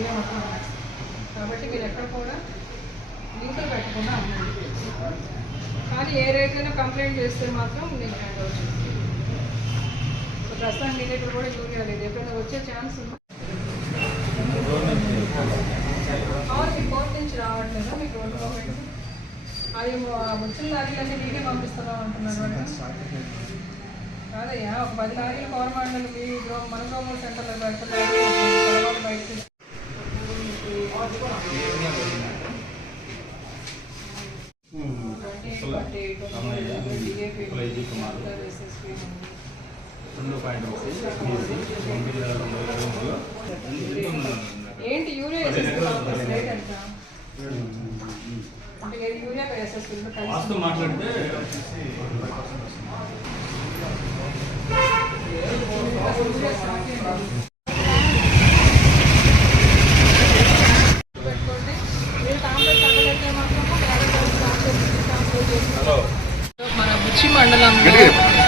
కూర్చొని మీ మొత్తం అమ్మేస్తాను. కాబట్టి మీరు ఎక్కడ కూడా లింకులు పెట్టకుండా అమ్మండి కానీ ఏ రేట్లైనా కంప్లైంట్ చేస్తే మాత్రం నేను హ్యాండ్ అవుట్ చేస్తాను. సో ప్రస్తుతం మీ దగ్గర కూడా యూరియా లేదు ఎప్పుడైనా వచ్చే ఛాన్స్ ఉందా? అవును మీ కోర్టు నుంచి రావట్లేదా? మీకు రోడ్డు గవర్నమెంట్ అది వచ్చిన లారీలన్నీ మీకే పంపిస్తున్నాం అంటున్నారు కాదయ్యా ఒక పది లారీలు కోరమాండలు మీ మన గవర్నమెంట్ సెంటర్లో పెడుతున్నారు తర్వాత బయటకు రెండు పాయింట్ ఒకటి వేల రెండు ఏంటి యూరియా మాట్లాడితే పెట్టుకోండి మీరు కాంప్లెక్స్ అవ్వలేకే మాత్రం కాంప్లెక్స్ హలో మన బుచ్చి మండలంలో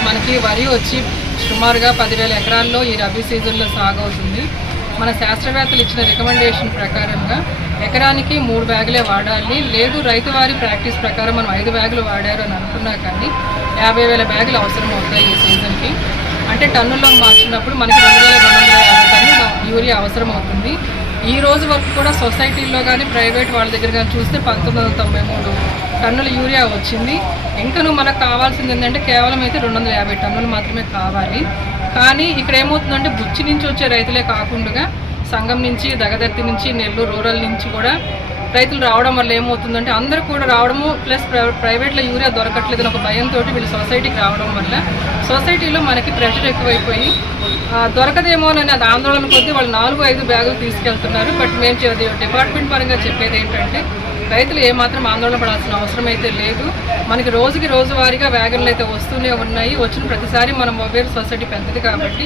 మనకి వరి వచ్చి సుమారుగా పదివేల ఎకరాల్లో ఈ రబీ సీజన్లో సాగవుతుంది మన శాస్త్రవేత్తలు ఇచ్చిన రికమెండేషన్ ప్రకారంగా ఎకరానికి మూడు బ్యాగులే వాడాలి. లేదు రైతు వారి ప్రాక్టీస్ ప్రకారం మనం ఐదు బ్యాగులు వాడారు అని అనుకున్నా కానీ యాభై వేల బ్యాగులు అవసరం అవుతాయి ఈ సీజన్కి. అంటే టన్నుల్లో మార్చినప్పుడు మనకి రెండు వేల రెండు వందల యాభై టన్నుల యూరియా అవసరం అవుతుంది. ఈ రోజు వరకు కూడా సొసైటీల్లో కానీ ప్రైవేట్ వాళ్ళ దగ్గర కానీ చూస్తే పంతొమ్మిది వందల తొంభై మూడు టన్నుల యూరియా వచ్చింది. ఇంకను మనకు కావాల్సింది ఏంటంటే కేవలం అయితే రెండు వందల యాభై టన్నులు మాత్రమే కావాలి. కానీ ఇక్కడ ఏమవుతుందంటే బుచ్చి నుంచి వచ్చే రైతులే కాకుండా సంఘం నుంచి దగదర్తి నుంచి నెల్లూరు రూరల్ నుంచి కూడా రైతులు రావడం వల్ల ఏమవుతుందంటే అందరూ కూడా రావడము ప్లస్ ప్రైవేట్లో యూరియా దొరకట్లేదని ఒక భయంతో వీళ్ళు సొసైటీకి రావడం వల్ల సొసైటీలో మనకి ప్రెషర్ ఎక్కువైపోయి దొరకదేమో అని అది ఆందోళన కొద్దీ వాళ్ళు నాలుగు ఐదు బ్యాగులు తీసుకెళ్తున్నారు. బట్ మేము డిపార్ట్మెంట్ పరంగా చెప్పేది ఏంటంటే రైతులు ఏమాత్రం ఆందోళన పడాల్సిన అవసరం అయితే లేదు. మనకి రోజుకి రోజువారీగా వ్యాగన్లు అయితే వస్తూనే ఉన్నాయి. వచ్చిన ప్రతిసారి మన మొబైల్ సొసైటీ పెద్దది కాబట్టి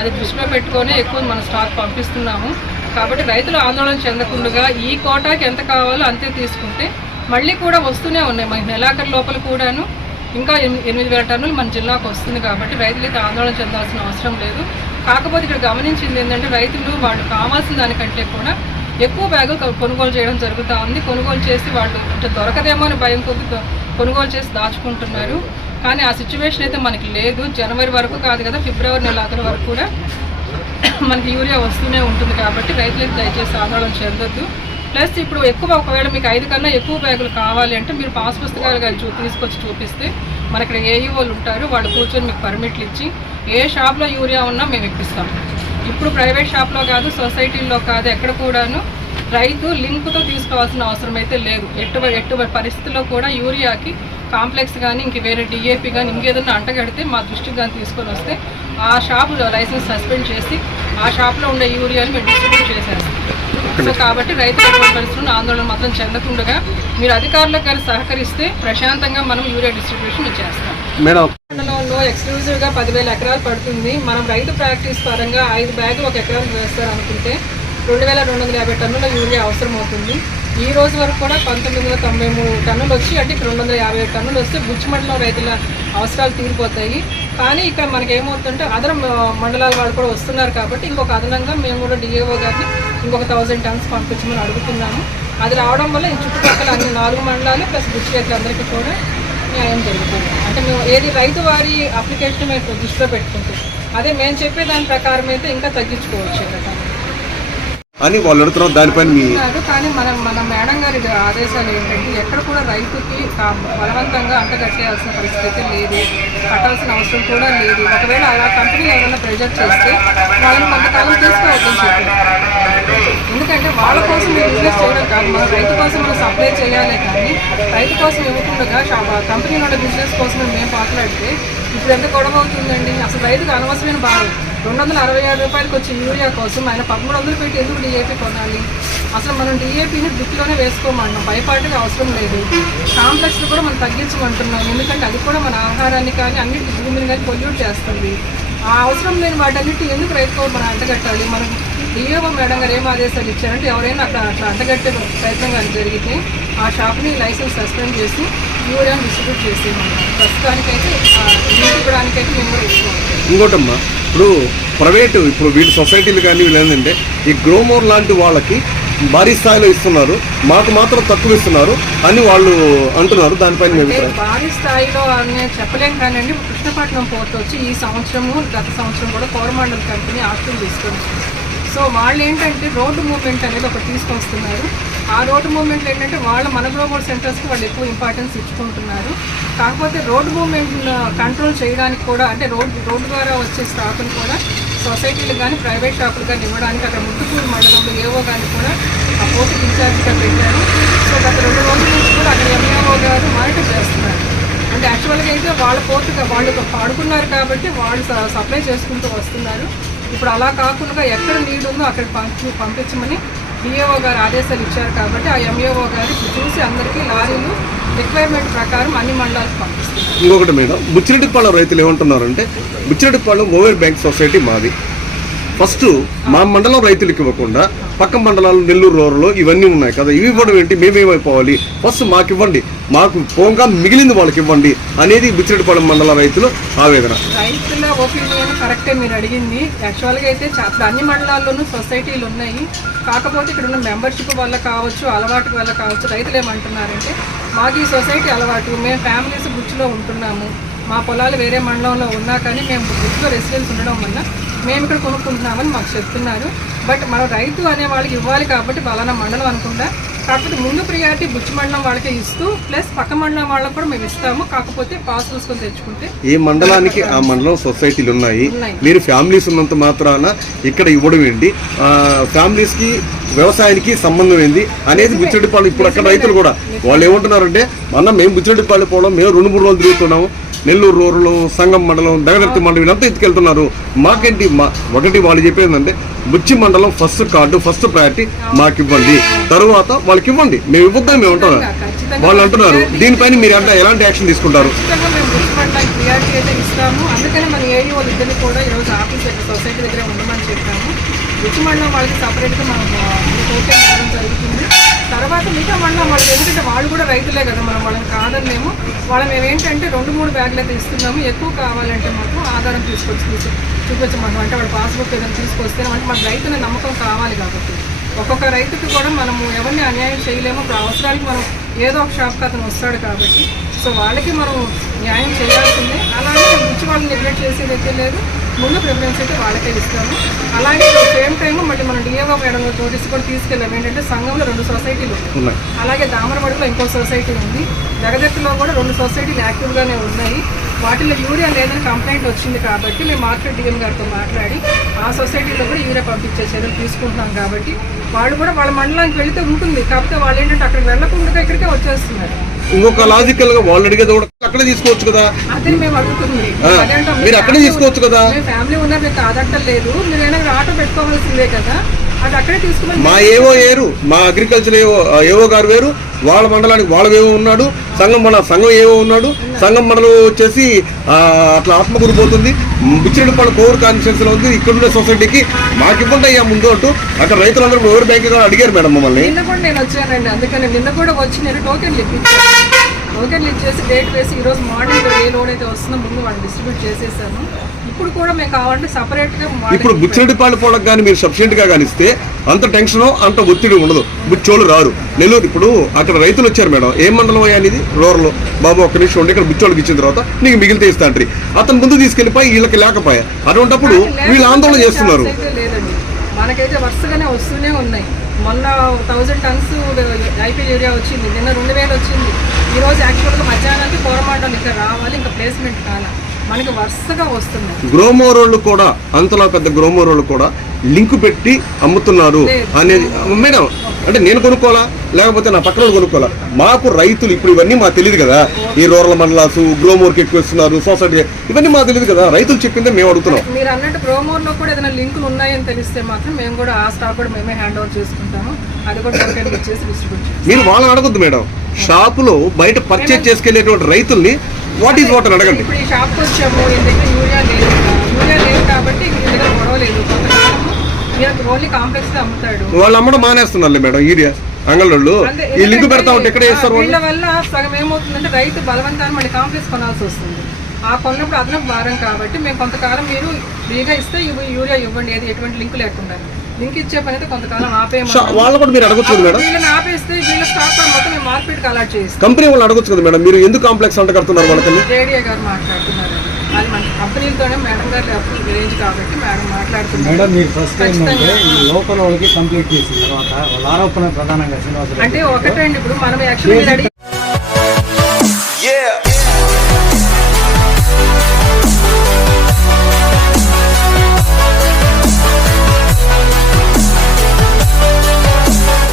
అది దృష్టిలో పెట్టుకొని ఎక్కువ మన స్టాక్ పంపిస్తున్నాము. కాబట్టి రైతులు ఆందోళన చెందకుండా ఈ కోటాకి ఎంత కావాలో అంతే తీసుకుంటే మళ్ళీ కూడా వస్తూనే ఉన్నాయి. మనకి నెలాఖరు లోపల కూడాను ఇంకా ఎనిమిది ఎనిమిది వేల టన్నులు మన జిల్లాకు వస్తుంది కాబట్టి రైతులైతే ఆందోళన చెందాల్సిన అవసరం లేదు. కాకపోతే ఇక్కడ గమనించింది ఏంటంటే రైతులు వాళ్ళు కావాల్సిన దానికంటే కూడా ఎక్కువ బ్యాగు కొనుగోలు చేయడం జరుగుతూ ఉంది. కొనుగోలు చేసి వాళ్ళు అంటే దొరకదేమో అని భయం కొద్ది కొనుగోలు చేసి దాచుకుంటున్నారు. కానీ ఆ సిచ్యువేషన్ అయితే మనకి లేదు. జనవరి వరకు కాదు కదా ఫిబ్రవరి నెల ఆఖరి వరకు కూడా మనకి యూరియా వస్తూనే ఉంటుంది కాబట్టి రైతులకు దయచేసి ఆందోళన చెందొద్దు. ప్లస్ ఇప్పుడు ఎక్కువ ఒకవేళ మీకు ఐదు కన్నా ఎక్కువ బ్యాగులు కావాలి అంటే మీరు పాస్ పుస్తకాలు కానీ చూ తీసుకొచ్చి చూపిస్తే మన ఇక్కడ ఏఈ వాళ్ళు ఉంటారు. వాళ్ళు కూర్చొని మీకు పర్మిట్లు ఇచ్చి ఏ షాప్లో యూరియా ఉన్నా మేము ఇప్పిస్తాం. ఇప్పుడు ప్రైవేట్ షాప్లో కాదు సొసైటీల్లో కాదు ఎక్కడ కూడాను రైతు లింక్తో తీసుకోవాల్సిన అవసరం అయితే లేదు. ఎటు ఎటు పరిస్థితుల్లో కూడా యూరియాకి కాంప్లెక్స్ కానీ ఇంక వేరే డిఏపి కానీ ఇంకేదైనా అంటగడితే మా దృష్టికి కానీ తీసుకొని వస్తే ఆ షాప్ లైసెన్స్ సస్పెండ్ చేసి ఆ షాప్లో ఉండే యూరియాని మేము డిస్ట్రిబ్యూట్ చేసేస్తాం. సో కాబట్టి రైతుల ఎటువంటి పరిస్థితుల్లో ఆందోళన మాత్రం చెందకుండా మీరు అధికారులకు కానీ సహకరిస్తే ప్రశాంతంగా మనం యూరియా డిస్ట్రిబ్యూషన్ చేస్తాం మేడం. ఎక్స్క్లూజివ్గా పదివేల ఎకరాలు పడుతుంది. మనం రైతు ప్రాక్టీస్ పరంగా ఐదు బ్యాగులు ఒక ఎకరానికి వేస్తారు అనుకుంటే రెండు వేల రెండు వందల యాభై టన్నుల యూరియా అవసరం అవుతుంది. ఈ రోజు వరకు కూడా పంతొమ్మిది వందల తొంభై మూడు టన్నులు వచ్చి అంటే రెండు వందల యాభై టన్నులు వస్తే బుచ్చి మండలం రైతుల అవసరాలు తీరిపోతాయి. కానీ ఇక్కడ మనకి ఏమవుతుంటే అదర్ మండలాల వాళ్ళు కూడా వస్తున్నారు కాబట్టి ఇంకొక అదనంగా మేము కూడా డిఏఓ గారిని ఇంకొక థౌజండ్ టన్స్ పంపించమని అడుగుతున్నాము. అది రావడం వల్ల ఈ చుట్టుపక్కల అన్ని నాలుగు మండలాలు ప్లస్ బుచ్చి రైతులందరికీ కూడా న్యాయం జరుగుతుంది. అంటే మేము ఏది రైతు వారి అప్లికేషన్ మేము దృష్టిలో పెట్టుకుంటాం. అదే మేము చెప్పే దాని ప్రకారం అయితే ఇంకా తగ్గించుకోవచ్చు ఈ అని వాళ్ళు అడుగుతున్నారు. దానిపైన మీ కానీ మన మన మేడం గారి ఆదేశాలు ఏంటంటే ఎక్కడ కూడా రైతుకి బలవంతంగా అంటగట్టేయాల్సిన పరిస్థితి లేదు. కట్టాల్సిన అవసరం కూడా లేదు. ఒకవేళ అలా కంపెనీలు ఏమైనా ప్రెజర్ చేస్తే వాళ్ళని కొంతకాలం తీసుకోవద్దని చెప్పారు. ఎందుకంటే వాళ్ళ కోసం మీరు బిజినెస్ చేయడం కాదు. మన రైతు కోసం మనం సప్లై చేయాలి కానీ రైతు కోసం ఇవ్వకుండా కంపెనీ వాళ్ళ బిజినెస్ కోసం మేము మాట్లాడితే ఇప్పుడు ఎంత గొడవ అవుతుందండి? అసలు రైతుకు అనవసరమైన బాధ. రెండు వందల అరవై ఆరు రూపాయలకి వచ్చే యూరియా కోసం ఆయన పదమూడు వందలు పెట్టి ఎందుకు డిఏపీ కొనాలి? అసలు మనం డిఏపీని దృష్టిలోనే వేసుకోమన్నాం భయపాటుగా అవసరం లేదు. కాంప్లెక్స్లు కూడా మనం తగ్గించమంటున్నాం. ఎందుకంటే అది కూడా మన ఆహారాన్ని కానీ అన్నిటి భూమిని కానీ పొల్యూట్ చేస్తుంది. ఆ అవసరం లేని వాటన్నిటి ఎందుకు రైతుకో మనం అంటగట్టాలి? మనం డిఓ మేడం గారు ఏం ఆదేశాలు ఇచ్చారంటే ఎవరైనా అక్కడ అట్లా అంటగట్టే ప్రయత్నం కానీ జరిగితే ఆ షాప్ని లైసెన్స్ సస్పెండ్ చేసి యూరియాని డిస్ట్రిబ్యూట్ చేసేయమన్నారు ప్రస్తుతానికైతే ఇంకోటమ్మా ఇప్పుడు ప్రైవేటు ఇప్పుడు వీళ్ళ సొసైటీలు కానీ వీళ్ళు ఏంటంటే ఈ గ్రోమోర్ లాంటి వాళ్ళకి భారీ స్థాయిలో ఇస్తున్నారు. మాకు మాత్రం తక్కువ ఇస్తున్నారు అని వాళ్ళు అంటున్నారు. దానిపైన భారీ స్థాయిలో చెప్పలేం కానండి కృష్ణపట్నం పోర్ట్ వచ్చి ఈ సంవత్సరము గత సంవత్సరం కూడా కోరమండల్ కంపెనీ ఆస్తులు తీసుకొని సో వాళ్ళు ఏంటంటే రోడ్డు మూవ్మెంట్ అనేది ఒకటి తీసుకొస్తున్నారు. ఆ రోడ్డు మూవ్మెంట్ ఏంటంటే వాళ్ళ మన గ్లోబల్ సెంటర్స్కి వాళ్ళు ఎక్కువ ఇంపార్టెన్స్ ఇచ్చుకుంటున్నారు. కాకపోతే రోడ్డు మూవ్మెంట్ కంట్రోల్ చేయడానికి కూడా అంటే రోడ్డు రోడ్డు ద్వారా వచ్చే స్టాకులు కూడా సొసైటీలు కానీ ప్రైవేట్ షాపులు కానీ ఇవ్వడానికి అక్కడ ముట్టుకూరు మండలంలో ఏవో కానీ కూడా ఆ పోర్టు ఇన్ఛార్జ్గా పెట్టారు. సో గత రెండు రోజుల నుంచి కూడా అక్కడ ఎంఏఓ గారు మానిటర్ చేస్తున్నారు. అంటే యాక్చువల్గా అయితే వాళ్ళ పోర్టుగా వాళ్ళు పాడుకున్నారు కాబట్టి వాళ్ళు సప్లై చేసుకుంటూ వస్తున్నారు. ఇప్పుడు అలా కాకుండా ఎక్కడ నీడ్ ఉందో అక్కడ పంపి పంపించమని డిఏఓ గారు ఆదేశాలు ఇచ్చారు కాబట్టి ఆ ఎంఏఓ గారు చూసి అందరికీ లారీలు రిక్వైర్మెంట్ ప్రకారం అన్ని మండలాలకు పంపిస్తారు ఇంకొకటి మేడం బుచ్చిరెడ్డిపాళెం రైతులు ఏమంటున్నారంటే బుచ్చిరెడ్డిపాళెం ఓవర్ బ్యాంక్ సొసైటీ మాది. ఫస్ట్ మా మండలం రైతులకు ఇవ్వకుండా పక్క మండలాలు నెల్లూరు రూరల్లో ఇవన్నీ ఉన్నాయి కదా ఇవి ఇవ్వడం ఏంటి? మేమేమైపోవాలి? ఫస్ట్ మాకు ఇవ్వండి. మాకు పోగా మిగిలింది వాళ్ళకి ఇవ్వండి అనేది బుచ్చిరెడ్డిపాలెం మండల రైతులు ఆవేదన. రైతుల ఒపీనియన్ కరెక్టే మీరు అడిగింది. యాక్చువల్గా అయితే అన్ని మండలాల్లోనూ సొసైటీలు ఉన్నాయి. కాకపోతే ఇక్కడ ఉన్న మెంబర్షిప్ వల్ల కావచ్చు అలవాటు వల్ల కావచ్చు రైతులు ఏమంటున్నారంటే మాకు ఈ సొసైటీ అలవాటు. మేము ఫ్యామిలీస్ బుచ్చిలో ఉంటున్నాము. మా పొలాలు వేరే మండలంలో ఉన్నా కానీ మేము బుచ్చిలో రెసిడెన్స్ ఉండడం వల్ల మేము ఇక్కడ కొనుక్కుంటున్నామని మాకు చెప్తున్నారు. బట్ మనం రైతు అనే వాళ్ళకి ఇవ్వాలి కాబట్టి బలానా మండలం అనుకుంటా. కాకపోతే ముందు ప్రియారిటీ బుచ్చి మండలం వాళ్ళకే ఇస్తూ ప్లస్ పక్క మండలం వాళ్ళకి కూడా మేము ఇస్తాము. కాకపోతే పార్సల్స్ కొని తెచ్చుకుంటే ఏ మండలానికి ఆ మండలం సొసైటీలు ఉన్నాయి. మీరు ఫ్యామిలీస్ ఉన్నంత మాత్రాన ఇక్కడ ఇవ్వడం ఏంటి? ఆ, ఫ్యామిలీస్కి వ్యవసాయానికి సంబంధం ఏంది? అనేది బుచ్చిరెడ్డిపాళెం ఇప్పుడు అక్కడ రైతులు కూడా. వాళ్ళు ఏమంటున్నారంటే అన్న మేము బుచ్చిరెడ్డిపాళెం పోవడం మేము రెండు మూడు రోజులు తిరుగుతున్నాము. నెల్లూరు రూరల్ సంగం మండలం దగదర్తి మండలం వీళ్ళంతా ఎత్తుకెళ్తున్నారు. మాకేంటి మా ఒకటి వాళ్ళు చెప్పేందంటే బుచ్చి మండలం ఫస్ట్ కార్డు ఫస్ట్ ప్రయారిటీ మాకు ఇవ్వండి తరువాత వాళ్ళకి ఇవ్వండి మేము ఇవ్వద్దని మేము ఖచ్చితంగా వాళ్ళు అంటున్నారు దీనిపైన మీరు అంటే ఎలాంటి యాక్షన్ తీసుకుంటారు? ఇస్తాము. అందుకని మన ఏఈ వాళ్ళు ఇద్దరిని కూడా ఈరోజు ఆఫీస్ సొసైటీ దగ్గర ఉండమని చెప్పాము. రుచి మండలం వాళ్ళకి సపరేట్గా మనం టోకెన్ ఇవ్వడం జరుగుతుంది. తర్వాత మిగతా మండలం వాళ్ళకి ఎందుకంటే వాళ్ళు కూడా రైతులే కదా మనం వాళ్ళని కాదనేమో వాళ్ళ మేము ఏంటంటే రెండు మూడు బ్యాగులు అయితే ఇస్తున్నాము ఎక్కువ కావాలంటే మాత్రం ఆధారం తీసుకొచ్చి తీసి చూపించమను. అంటే వాళ్ళ పాస్బుక్ ఏదైనా తీసుకొస్తే అంటే మన రైతుల నమ్మకం కావాలి కాబట్టి. ఒక్కొక్క రైతుకి కూడా మనము ఎవరిని అన్యాయం చేయలేము. ఇప్పుడు అవసరానికి మనం ఏదో ఒక షాప్కి అతను వస్తాడు కాబట్టి. సో వాళ్ళకి మనం న్యాయం చేయాల్సిందే. అలాగే బుచ్చి వాళ్ళని నెగ్లెక్ట్ చేసేది అయితే లేదు. ముందు ప్రిఫరెన్స్ అయితే వాళ్ళకే ఇస్తాము. అలాగే సేమ్ టైం మళ్ళీ మనం డిఏఓ మేడం నోటీస్ కూడా తీసుకెళ్ళాము. ఏంటంటే సంఘంలో రెండు సొసైటీలు అలాగే దామరబడిలో ఇంకో సొసైటీ ఉంది. జగదత్తులో కూడా రెండు సొసైటీలు యాక్టివ్గానే ఉన్నాయి. వాటిలో యూరియా లేదని కంప్లైంట్ వచ్చింది కాబట్టి మేము మార్కెట్ డిఎం గారితో మాట్లాడి ఆ సొసైటీలో కూడా యూరియా పంపించే చర్యలు తీసుకుంటున్నాం కాబట్టి వాళ్ళు కూడా వాళ్ళ మండలానికి వెళితే ఉంటుంది. కాకపోతే వాళ్ళు ఏంటంటే అక్కడికి వెళ్ళకుండా ఇక్కడికే వచ్చేస్తున్నారు. ఇంకొక లాజికల్గా వాళ్ళు అడిగేది కూడా అక్కడే తీసుకోవచ్చు కదా? అదే మేము అడుగుతుంది ఆ, అదేంటో మీరు అక్కడే తీసుకోవచ్చు కదా? ఫ్యామిలీ కాదట్టలేదు మీరు ఏమైనా ఆటో పెట్టుకోవాల్సిందే కదా? అది అక్కడే తీసుకుని మా ఏవో ఏరు మా అగ్రికల్చర్ ఏవో ఏవో గారు వేరు వాళ్ళ మండలానికి వాళ్ళ ఏవో ఉన్నాడు సంఘం మన సంఘం ఏవో ఉన్నాడు సంఘం మండలం వచ్చేసి ఆ, అట్లా ఆత్మకూరు పోతుంది. బిచ్చిరెడ్డిపాడు కోవూరు కాన్స్టిట్యూన్సీ లో ఉంది ఇక్కడ ఉండే సొసైటీకి మాకు ఇవ్వండి అయ్యా ముందు అంటూ అక్కడ రైతులందరూ ఓవర్ బ్యాంక్ అడిగారు మేడం మమ్మల్ని. నిన్న కూడా నేను వచ్చానండి అందుకని నిన్న కూడా వచ్చి నేను ఇప్పించాను. టోకెన్లు ఇచ్చేసి డేట్ వేసి ఈ రోజు మార్నింగ్ ఏ లోడ్ అయితే వస్తుందో ముందు వాళ్ళు డిస్ట్రిబ్యూట్ చేసేసాను. ఇప్పుడు కూడా మేము కావాలంటే సపరేట్గా ఇప్పుడు బుచ్చిరెడ్డిపాడు పోవడానికి కానీ మీరు సఫిషియెంట్గా కానిస్తే అంత టెన్షన్ అంత ఒత్తిడి ఉండదు. బుచ్చోళ్ళు రారు. నెల్లూరు ఇప్పుడు అక్కడ రైతులు వచ్చారు మేడం. ఏ మండలం అయ్యా అనేది రూరల్. బాబు ఒక్క నిమిషం ఉండి ఇక్కడ బుచ్చోళ్ళకి ఇచ్చిన తర్వాత నీకు మిగిలితే ఇస్తా అంటారు. అతను ముందు తీసుకెళ్ళిపోయి వీళ్ళకి లేకపోయా? అటువంటప్పుడు వీళ్ళు ఆందోళన చేస్తున్నారు. మనకైతే వరుసగానే వస్తూనే ఉన్నాయి. మొన్న థౌజండ్ టన్స్ ఐపీ ఏరియా వచ్చింది. నిన్న రెండు వేలు వచ్చింది. ఈ రోజు యాక్చువల్గా మధ్యాహ్నానికి కోరమాటలు ఇంకా రావాలి ఇంకా ప్లేస్మెంట్ కాల. మనకి వరుసగా వస్తుంది గ్రోమోరోళ్ళు కూడా అంతలో పెద్ద గ్రోమోరోళ్ళు కూడా లింక్ పెట్టి అమ్ముతున్నారు అనేది మేడం అంటే నేను కొనుక్కోవాలా? లేకపోతే నా పక్కన కొనుక్కోవాలా? మాకు రైతులు ఇప్పుడు ఇవన్నీ మాకు తెలియదు కదా. ఈ రూరల్ మండలాసు గ్రోమోర్కి ఎక్కువ ఇస్తున్నారు సొసైటీ ఇవన్నీ మాకు తెలియదు కదా. రైతులు చెప్పిందే మేము అడుగుతున్నాం. మీరు అన్నట్టు ప్రోమోలో కూడా ఏదైనా లింకులు ఉన్నాయని తెలిస్తే మాత్రం మేము కూడా ఆ స్టాక్ కూడా మేమే హ్యాండ్ ఓవర్ చేసుకుంటాము. అది కూడా ఇచ్చేసి డిస్ట్రిబ్యూట్ మీరు వాళ్ళని అడగొద్దు మేడం. షాపులో బయట పర్చేజ్ చేసుకెళ్ళేటువంటి రైతుల్ని వాట్ ఈజ్ వాట్ అని అడగండి. ఇప్పుడు ఈ షాప్కి వచ్చాము యూరియా లేదు యూరియా లేదు కాబట్టి గొడవ లేదు. వాళ్ళు అమ్మడం మానేస్తున్నారు మేడం ఈరియా అంగళ్ళు ఈ లింక్ పెడతా ఉంటే ఎక్కడ ఆ, చేస్తారు వాళ్ళు? వీళ్ళ వల్ల సగం ఏమవుతుందంటే రైతు బలవంతాన్ని మళ్ళీ కాంప్లెక్స్ కొనాల్సి వస్తుంది. ఆ కొన్నప్పుడు అదనపు భారం కాబట్టి మేము కొంతకాలం మీరు ఫ్రీగా ఇస్తే యూరియా ఇవ్వండి ఏది ఎటువంటి లింక్ లేకుండా. లింక్ ఇచ్చే పని అయితే కొంతకాలం ఆపేయమన్నాము వాళ్ళు కూడా మీరు అడగొచ్చు మేడం? వీళ్ళని ఆపేస్తే వీళ్ళ స్టాక్ మొత్తం మార్కెట్కి అలాట్ చేస్తాం కంపెనీ వాళ్ళు అడగొచ్చు కదా మేడం మీరు ఎందుకు కాంప్లెక్స్ అంట కడుతున్నారు వాళ్ళకి? జేడీఏ గారు మాట్లాడుతున్నారు. అది కంపెనీలతోనే మేడం గారు అప్రూవ్ రేంజ్ కాబట్టి మేడం మాట్లాడుతున్నారు. మేడం మీరు ఫస్ట్ ఏంటంటే లోకల్ వాళ్ళకి కంప్లీట్ చేసిన తర్వాత వాళ్ళ ఆరోపణ ప్రధానంగా అంటే ఒకటండి ఇప్పుడు మనం యాక్చువల్లీ